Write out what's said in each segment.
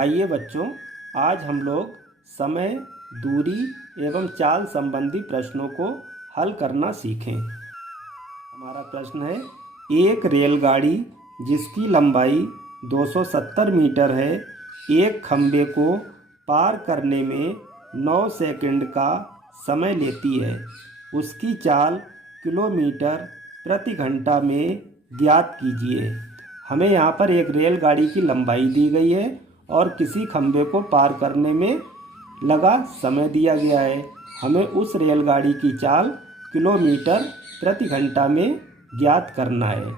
आइए बच्चों, आज हम लोग समय, दूरी एवं चाल संबंधी प्रश्नों को हल करना सीखें। हमारा प्रश्न है, एक रेलगाड़ी जिसकी लंबाई 270 मीटर है, एक खंभे को पार करने में 9 सेकंड का समय लेती है। उसकी चाल किलोमीटर प्रति घंटा में ज्ञात कीजिए। हमें यहाँ पर एक रेलगाड़ी की लंबाई दी गई है और किसी खंभे को पार करने में लगा समय दिया गया है। हमें उस रेलगाड़ी की चाल किलोमीटर प्रति घंटा में ज्ञात करना है।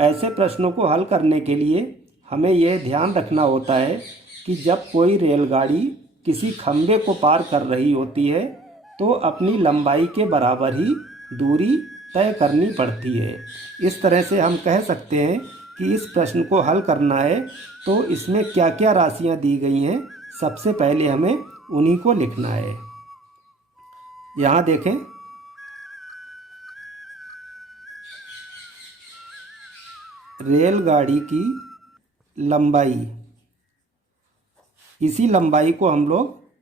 ऐसे प्रश्नों को हल करने के लिए हमें यह ध्यान रखना होता है कि जब कोई रेलगाड़ी किसी खंभे को पार कर रही होती है तो अपनी लंबाई के बराबर ही दूरी तय करनी पड़ती है। इस तरह से हम कह सकते हैं कि इस प्रश्न को हल करना है तो इसमें क्या क्या राशियां दी गई हैं, सबसे पहले हमें उन्हीं को लिखना है। यहाँ देखें, रेलगाड़ी की लंबाई, इसी लंबाई को हम लोग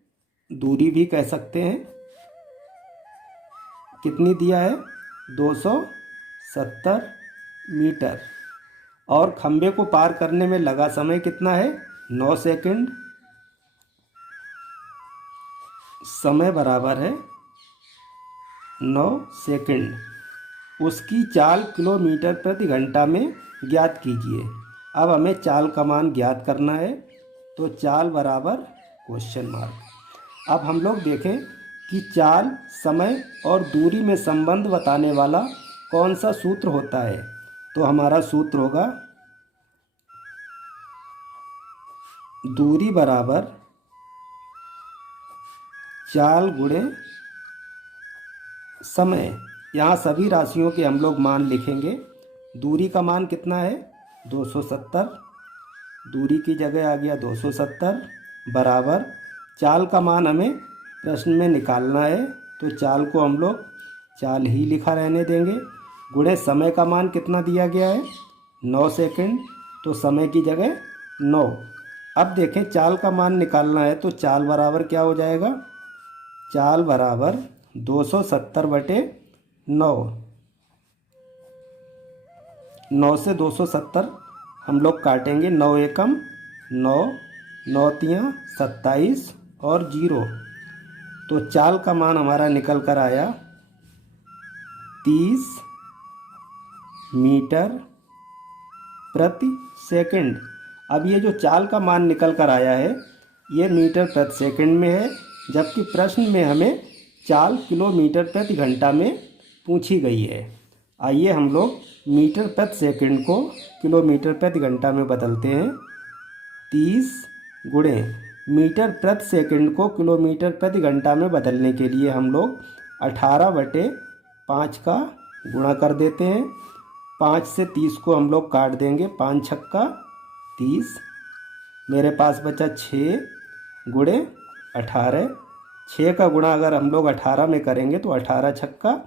दूरी भी कह सकते हैं। कितनी दिया है? 270 मीटर। और खंभे को पार करने में लगा समय कितना है? 9 सेकंड। समय बराबर है 9 सेकंड। उसकी चाल किलोमीटर प्रति घंटा में ज्ञात कीजिए। अब हमें चाल का मान ज्ञात करना है, तो चाल बराबर क्वेश्चन मार्क। अब हम लोग देखें कि चाल, समय और दूरी में संबंध बताने वाला कौन सा सूत्र होता है। तो हमारा सूत्र होगा दूरी बराबर चाल गुणे समय। यहाँ सभी राशियों के हम लोग मान लिखेंगे। दूरी का मान कितना है? 270। दूरी की जगह आ गया 270 बराबर चाल का मान हमें प्रश्न में निकालना है, तो चाल को हम लोग चाल ही लिखा रहने देंगे। गुणे समय का मान कितना दिया गया है? 9 सेकंड, तो समय की जगह 9। अब देखें, चाल का मान निकालना है तो चाल बराबर क्या हो जाएगा? चाल बराबर 270/9। 9 से 270 हम लोग काटेंगे। 9 एकम 9, 9 तियाँ 27 और 0। तो चाल का मान हमारा निकल कर आया 30 मीटर प्रति सेकंड। अब ये जो चाल का मान निकल कर आया है ये मीटर प्रति सेकंड में है, जबकि प्रश्न में हमें चाल किलोमीटर प्रति घंटा में पूछी गई है। आइए हम लोग मीटर प्रति सेकंड को किलोमीटर प्रति घंटा में बदलते हैं। 30 गुणे मीटर प्रति सेकंड को किलोमीटर प्रति घंटा में बदलने के लिए हम लोग 18/5 का गुणा कर देते हैं। 5 से 30 को हम लोग काट देंगे। 5 छक्का 30। मेरे पास बचा 6 गुणे 18। 6 का गुणा अगर हम लोग 18 में करेंगे तो 18 छक्का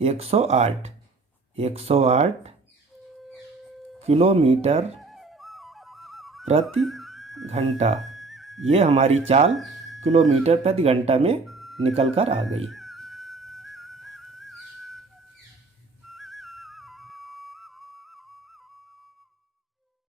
108। 108 किलोमीटर प्रति घंटा। ये हमारी चाल किलोमीटर प्रति घंटा में निकल कर आ गई।